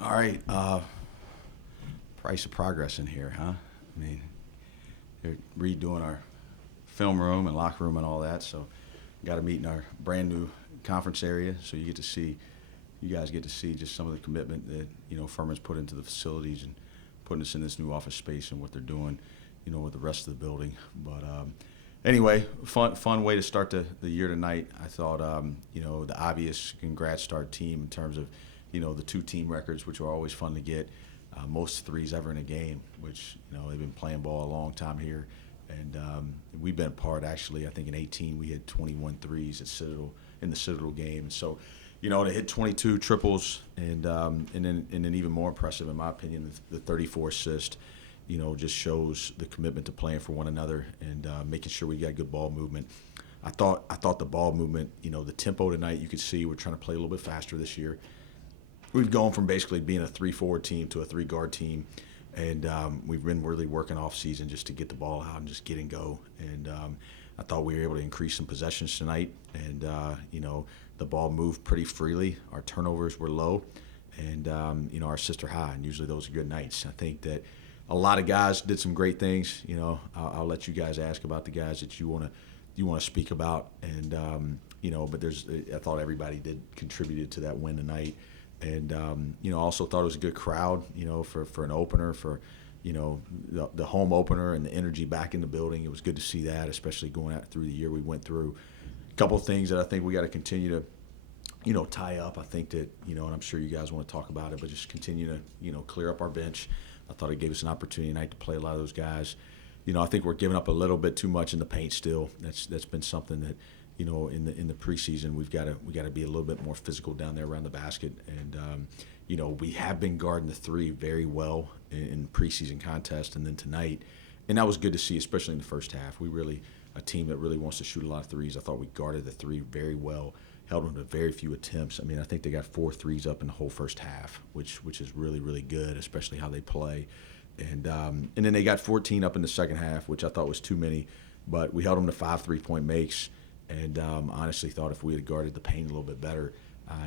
All right. Price of progress in here, huh? I mean, they're redoing our film room and locker room and all that. So, got to meet in our brand new conference area. So you guys get to see just some of the commitment that Furman's put into the facilities and putting us in this new office space and what they're doing, with the rest of the building. But anyway, fun way to start the year tonight. I thought, the obvious congrats to our team in terms of, the two team records, which are always fun to get. Most threes ever in a game, which, they've been playing ball a long time here. And we've been a part, actually, I think in 18 we had 21 threes at Citadel in the Citadel game. And so, to hit 22 triples and then even more impressive, in my opinion, the 34 assists, just shows the commitment to playing for one another and making sure we got good ball movement. I thought the ball movement, the tempo tonight, you could see we're trying to play a little bit faster this year. We've gone from basically being a 3-forward team to a 3-guard team, and we've been really working off season just to get the ball out and just get and go. And I thought we were able to increase some possessions tonight, and the ball moved pretty freely. Our turnovers were low, and our assists are high, and usually those are good nights. I think that a lot of guys did some great things. I'll let you guys ask about the guys that you want to speak about, and but I thought everybody did contributed to that win tonight. And I also thought it was a good crowd, for an opener, for the home opener and the energy back in the building. It was good to see that, especially going out through the year we went through. A couple of things that I think we got to continue to tie up. I think that and I'm sure you guys want to talk about it, but just continue to clear up our bench. I thought it gave us an opportunity tonight to play a lot of those guys. I think we're giving up a little bit too much in the paint still. That's been something that in the preseason, we got to be a little bit more physical down there around the basket, and we have been guarding the three very well in preseason contest, and then tonight, and that was good to see, especially in the first half. We really a team that really wants to shoot a lot of threes. I thought we guarded the three very well, held them to very few attempts. I mean, I think they got 4 threes up in the whole first half, which is really, really good, especially how they play, and then they got 14 up in the second half, which I thought was too many, but we held them to 5 3-point makes. And honestly thought if we had guarded the paint a little bit better,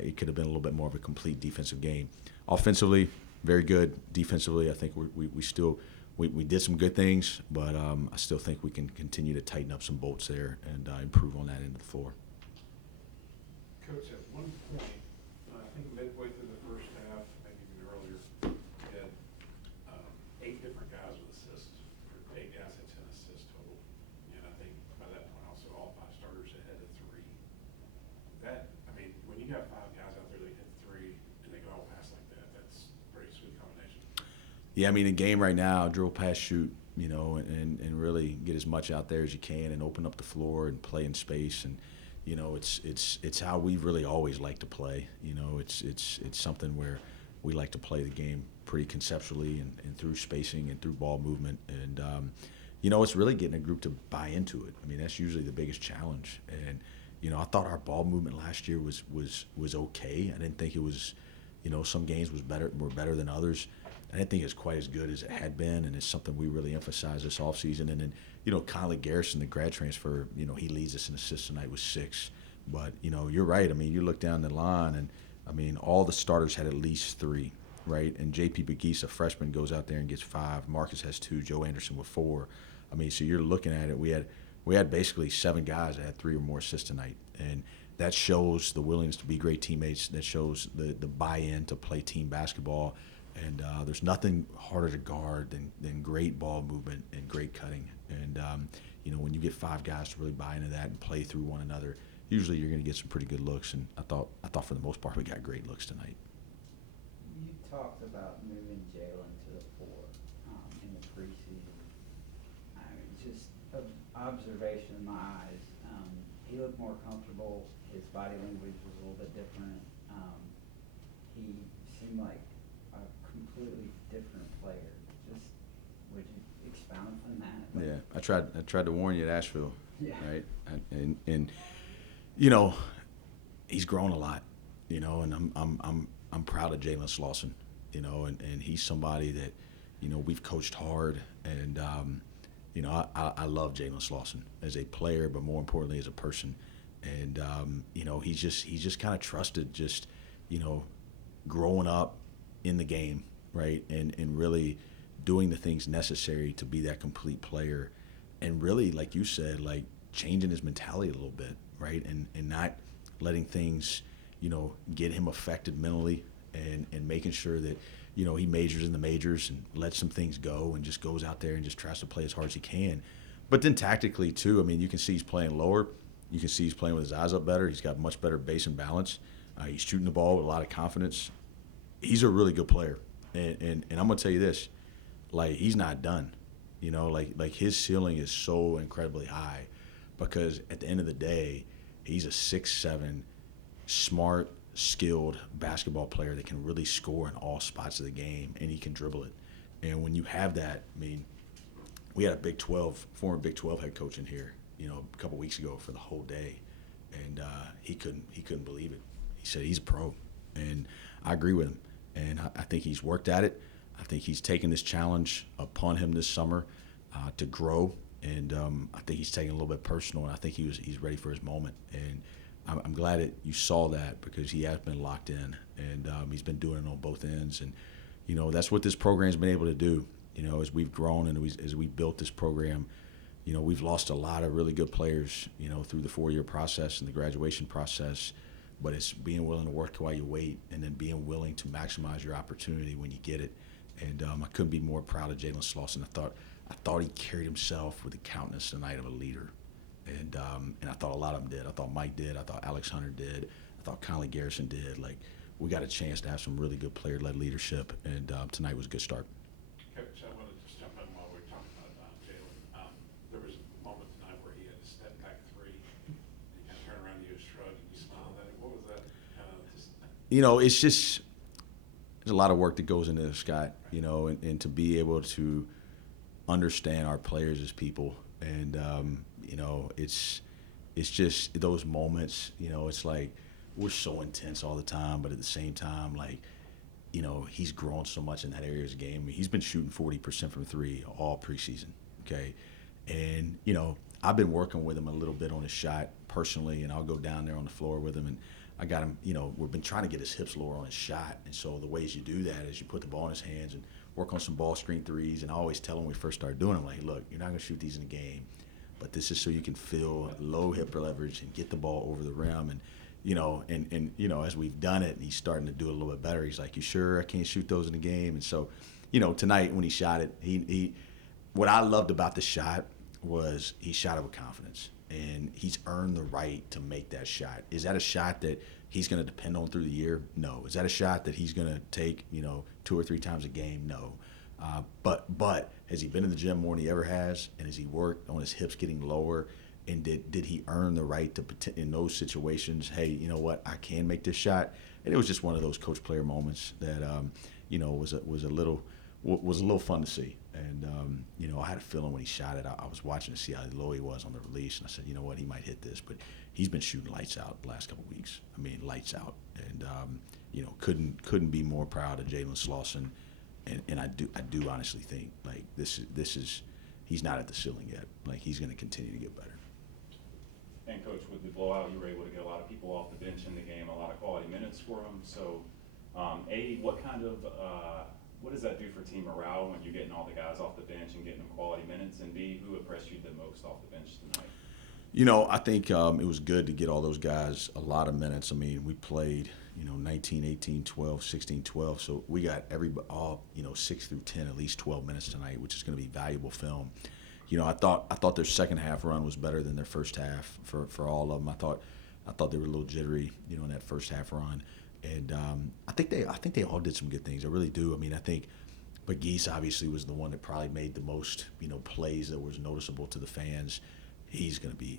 it could have been a little bit more of a complete defensive game. Offensively, very good. Defensively, I think we did some good things, but I still think we can continue to tighten up some bolts there and improve on that end of the floor. Coach, at one point, I think midway through the first half, maybe even earlier, you had 8 different guys with assists, or 8 guys had 10 assists total. And I think by that point also all 5 starters had a 3. When you got 5 guys out there that hit 3 and they can all pass like that, that's a pretty sweet combination. Yeah, the game right now, dribble, pass, shoot, and really get as much out there as you can and open up the floor and play in space. And it's how we really always like to play. It's something where we like to play the game pretty conceptually and through spacing and through ball movement. And it's really getting a group to buy into it. That's usually the biggest challenge. And I thought our ball movement last year was okay. I didn't think it was, some games were better than others. I didn't think it was quite as good as it had been, and it's something we really emphasized this offseason. And then, Conley Garrison, the grad transfer, he leads us in assists tonight with 6. But, you're right. You look down the line, and, all the starters had at least 3, right? And J.P. Begis, a freshman, goes out there and gets 5. Marcus has 2. Joe Anderson with 4. So you're looking at it. We had basically 7 guys that had 3 or more assists tonight. And that shows the willingness to be great teammates. That shows the buy-in to play team basketball. And there's nothing harder to guard than great ball movement and great cutting. And, when you get 5 guys to really buy into that and play through one another, usually you're going to get some pretty good looks. And I thought for the most part we got great looks tonight. You talked about moving Jalen to the 4 in the preseason. Just an observation in my eyes. He looked more comfortable. His body language was a little bit different. He seemed like a completely different player. Just would you expound on that? Yeah, I tried to warn you at Asheville, yeah. Right? And he's grown a lot, and I'm proud of Jalen Slauson, and he's somebody that, we've coached hard, and I love Jalen Slauson as a player, but more importantly as a person, and he's just kind of trusted, just growing up, in the game, right, and really doing the things necessary to be that complete player, and really, like you said, like changing his mentality a little bit, right, and not letting things, get him affected mentally, and making sure that, he majors in the majors and lets some things go and just goes out there and just tries to play as hard as he can. But then tactically, too, I mean, you can see he's playing lower. You can see he's playing with his eyes up better. He's got much better base and balance. He's shooting the ball with a lot of confidence. He's a really good player. And I'm going to tell you this, like, he's not done. Like his ceiling is so incredibly high because at the end of the day, he's a 6'7", smart, skilled basketball player that can really score in all spots of the game, and he can dribble it. And when you have that, I mean, we had a former Big 12 head coach in here, a couple weeks ago for the whole day, and he couldn't believe it. He said he's a pro, and I agree with him. And I think he's worked at it. I think he's taken this challenge upon him this summer to grow, and I think he's taking it a little bit personal, and I think he's ready for his moment. And I'm glad that you saw that because he has been locked in, and he's been doing it on both ends. And, that's what this program's been able to do. As we've grown and as we built this program, we've lost a lot of really good players, through the 4-year process and the graduation process. But it's being willing to work while you wait, and then being willing to maximize your opportunity when you get it. And I couldn't be more proud of Jalen Slauson. I thought he carried himself with the countenance tonight of a leader. And I thought a lot of them did. I thought Mike did. I thought Alex Hunter did. I thought Conley Garrison did. Like, we got a chance to have some really good player-led leadership, and tonight was a good start. Coach, I want to just jump in while we're talking about Jalen. There was a moment tonight where he had a step back three, and you kind of turned around and you shrugged and you smiled at him. What was that? It's just there's a lot of work that goes into this, Scott, and to be able to understand our players as people. And, it's just those moments, it's like we're so intense all the time, but at the same time, like, he's grown so much in that area of his game. I mean, he's been shooting 40% from three all preseason, okay? And, I've been working with him a little bit on his shot personally, and I'll go down there on the floor with him, and I got him, we've been trying to get his hips lower on his shot. And so the ways you do that is you put the ball in his hands and work on some ball screen threes. And I always tell him when we first started doing them, like, look, you're not going to shoot these in the game, but this is so you can feel low hip leverage and get the ball over the rim. And, as we've done it, and he's starting to do it a little bit better. He's like, you sure I can't shoot those in the game? And so, tonight when he shot it, he what I loved about the shot was he shot it with confidence. And he's earned the right to make that shot. Is that a shot that he's going to depend on through the year? No. Is that a shot that he's going to take, 2 or 3 times a game? No. But has he been in the gym more than he ever has? And has he worked on his hips getting lower? And did he earn the right to, in those situations, hey, you know what, I can make this shot? And it was just one of those coach-player moments that, was a little fun to see. And, I had a feeling when he shot it, I was watching to see how low he was on the release. And I said, you know what, he might hit this. But he's been shooting lights out the last couple of weeks. I mean, lights out. And, couldn't be more proud of Jalen Slauson. And I do honestly think, like, this is he's not at the ceiling yet. Like, he's going to continue to get better. And, Coach, with the blowout, you were able to get a lot of people off the bench in the game, a lot of quality minutes for them. So, what does that do for team morale when you're getting all the guys off the bench and getting them quality minutes? And B, who impressed you the most off the bench tonight? I think it was good to get all those guys a lot of minutes. I mean, we played, 19, 18, 12, 16, 12. So we got all 6 through 10, at least 12 minutes tonight, which is going to be valuable film. I thought their second half run was better than their first half for all of them. I thought they were a little jittery, in that first half run. And I think they all did some good things. I really do. I mean, I think McGee's obviously was the one that probably made the most, plays that was noticeable to the fans. He's gonna be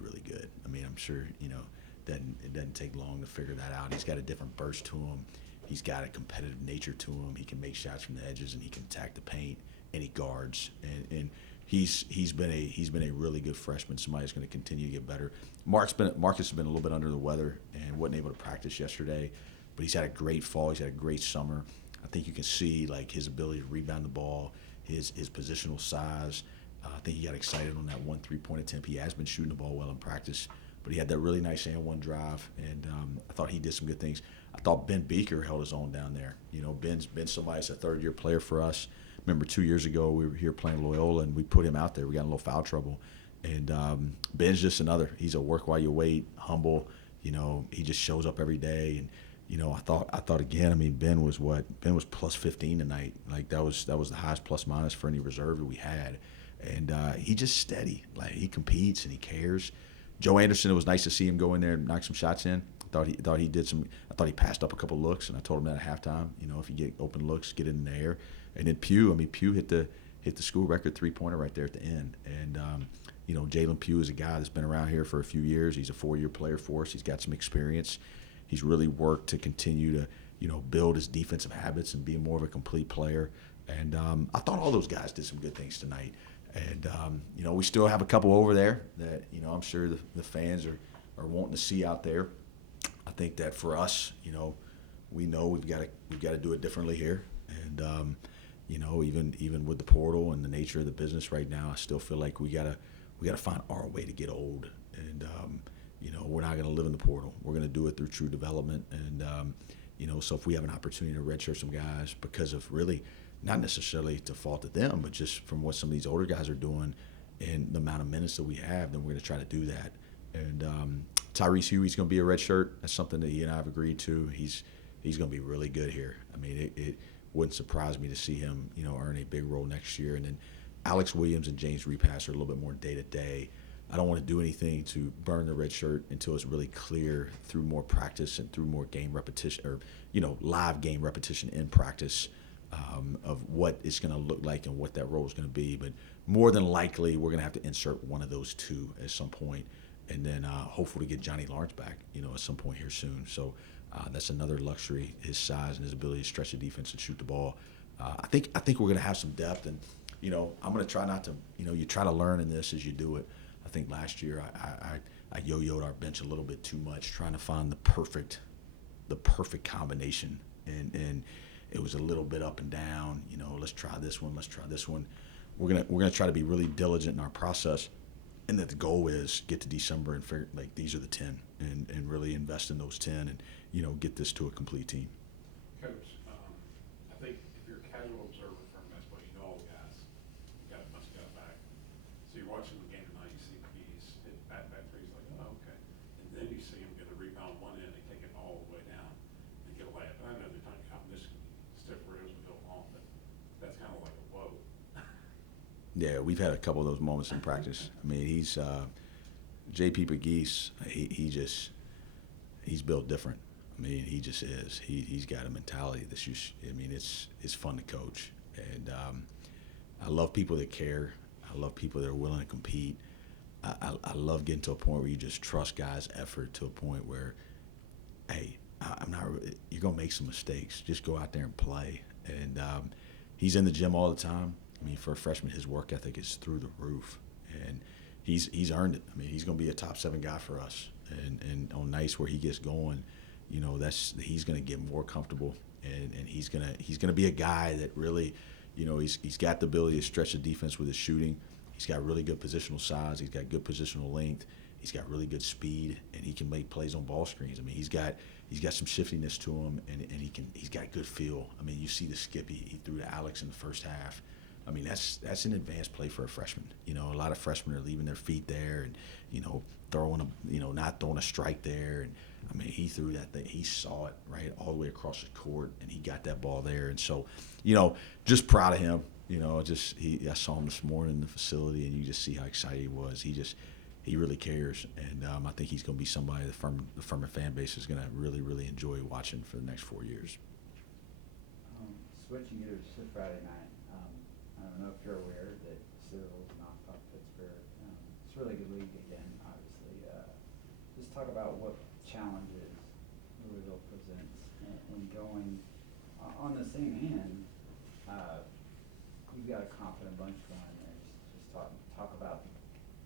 really good. I mean, I'm sure, it doesn't take long to figure that out. He's got a different burst to him. He's got a competitive nature to him. He can make shots from the edges, and he can attack the paint, and he guards. And he's been a really good freshman. Somebody's going to continue to get better. Marcus has been a little bit under the weather and wasn't able to practice yesterday, but he's had a great fall. He's had a great summer. I think you can see, like, his ability to rebound the ball, his positional size. I think he got excited on that 1 3-point attempt. He has been shooting the ball well in practice, but but he had that really nice and one drive, and I thought he did some good things. I thought Ben Beaker held his own down there. You know, Ben's been somebody that's a third-year player for us. Remember 2 years ago we were here playing Loyola, and we put him out there. We got in a little foul trouble, and Ben's just another. He's a work while you wait, humble. You know, he just shows up every day, and you know, I thought again. I mean, Ben was plus 15 tonight. Like that was the highest plus minus for any reserve that we had, and he just steady. Like he competes and he cares. Joe Anderson, it was nice to see him go in there and knock some shots in. I thought he did some. I thought he passed up a couple looks, and I told him that at halftime. You know, if you get open looks, get it in the air. And then Pugh, I mean, Pugh hit the school record 3-pointer right there at the end. And you know, Jalen Pugh is a guy that's been around here for a few years. He's a 4-year player for us. He's got some experience. He's really worked to continue to, you know, build his defensive habits and be more of a complete player. And I thought all those guys did some good things tonight. And you know, we still have a couple over there that, you know, I'm sure the fans are wanting to see out there. I think that for us, you know we've got to do it differently here. And you know, even with the portal and the nature of the business right now, I still feel like we gotta find our way to get old. And you know, we're not going to live in the portal. We're going to do it through true development. And you know, so if we have an opportunity to redshirt some guys because of really not necessarily to fault of them, but just from what some of these older guys are doing and the amount of minutes that we have, then we're going to try to do that. And Tyrese Huey's going to be a redshirt. That's something that he and I have agreed to. He's going to be really good here. I mean, it wouldn't surprise me to see him, you know, earn a big role next year. And then Alex Williams and James Repass are a little bit more day-to-day. I don't want to do anything to burn the red shirt until it's really clear through more practice and through more game repetition, or, you know, live game repetition in practice of what it's going to look like and what that role is going to be. But more than likely, we're going to have to insert one of those two at some point, and then hopefully get Johnny Lawrence back, you know, at some point here soon. So that's another luxury, his size and his ability to stretch the defense and shoot the ball. I think we're going to have some depth, and, you know, I'm going to try not to, you know, you try to learn in this as you do it. I think last year I yo-yoed our bench a little bit too much, trying to find the perfect combination, and it was a little bit up and down. You know, let's try this one, let's try this one. We're gonna try to be really diligent in our process, and that the goal is get to December and figure, like, these are the 10, and really invest in those 10, and, you know, get this to a complete team. Coach, I think if you're a casual observer from basketball, you know all the guys. You got a bunch of guys back. So you're watching the game tonight, you see McGee's hit back threes, like, oh, okay. And then you see him get a rebound one end, they take it all the way down and get a layup. And I know they're trying to competition, stiff ribs with Bill Long, but that's kind of like a whoa. Yeah, we've had a couple of those moments in practice. I mean, he's J.P. McGee's. He's built different. I mean, he just is. He's got a mentality that's just. I mean, it's fun to coach, and I love people that care. I love people that are willing to compete. I love getting to a point where you just trust guys' effort to a point where, hey, I'm not. You're gonna make some mistakes. Just go out there and play. And he's in the gym all the time. I mean, for a freshman, his work ethic is through the roof, and he's earned it. I mean, he's going to be a top 7 guy for us, and on nights where he gets going, you know, he's going to get more comfortable, and he's gonna be a guy that really, you know, he's got the ability to stretch the defense with his shooting. He's got really good positional size. He's got good positional length. He's got really good speed, and he can make plays on ball screens. I mean, he's got some shiftiness to him, and he's got good feel. I mean, you see the skip he threw to Alex in the first half. I mean, that's an advanced play for a freshman. You know, a lot of freshmen are leaving their feet there, and, you know, not throwing a strike there. And I mean, he threw that thing. He saw it right all the way across the court, and he got that ball there. And so, you know, just proud of him. You know, I saw him this morning in the facility, and you just see how excited he was. He really cares, and I think he's going to be somebody the Furman fan base is going to really, really enjoy watching for the next 4 years. Switching gears to Friday night. I don't know if you're aware that Cyril's knocked off Pittsburgh. It's a really good league again, obviously. Just talk about what challenges Louisville presents, and going on the same hand, you've got a confident bunch going there. Just talk about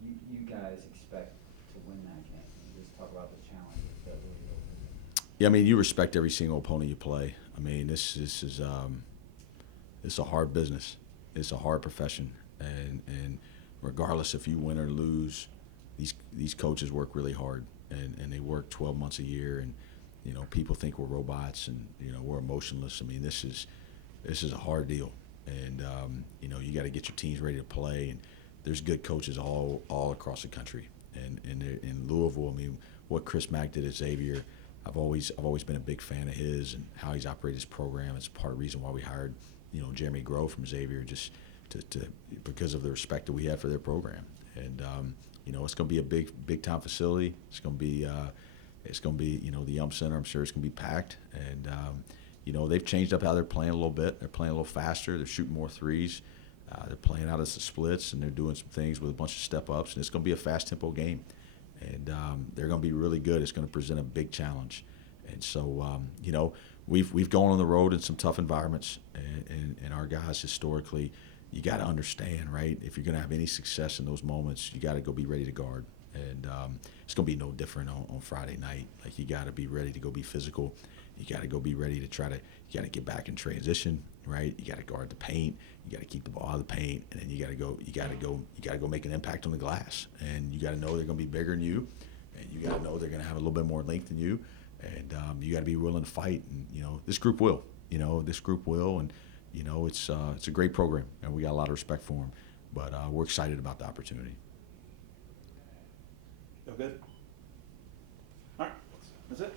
you guys expect to win that game. Just talk about the challenges that Louisville presents. Yeah, I mean, you respect every single opponent you play. I mean, this is it's a hard business. It's a hard profession, and regardless if you win or lose, these coaches work really hard, and they work 12 months a year, and people think we're robots, and we're emotionless. I mean, this is a hard deal, and you got to get your teams ready to play, and there's good coaches all across the country, and in Louisville, I mean, what Chris Mack did at Xavier, I've always been a big fan of his and how he's operated his program. It's part of the reason why we hired Jeremy Grove from Xavier, just to because of the respect that we have for their program. And it's going to be a big time facility. It's going to be the Yum Center. I'm sure it's going to be packed. And they've changed up how they're playing a little bit. They're playing a little faster. They're shooting more threes. They're playing out as the splits, and they're doing some things with a bunch of step ups. And it's going to be a fast tempo game. And they're going to be really good. It's going to present a big challenge. And so we've gone on the road in some tough environments, and our guys historically, you got to understand, right? If you're going to have any success in those moments, you got to go be ready to guard. And it's going to be no different on Friday night. Like, you got to be ready to go be physical. You got to go be ready to you got to get back in transition, right? You got to guard the paint. You got to keep the ball out of the paint, and then you got to go make an impact on the glass. And you got to know they're going to be bigger than you, and you got to know they're going to have a little bit more length than you, and you got to be willing to fight. And this group will. And it's a great program, and we got a lot of respect for them. But we're excited about the opportunity. Feel good? All right, that's it.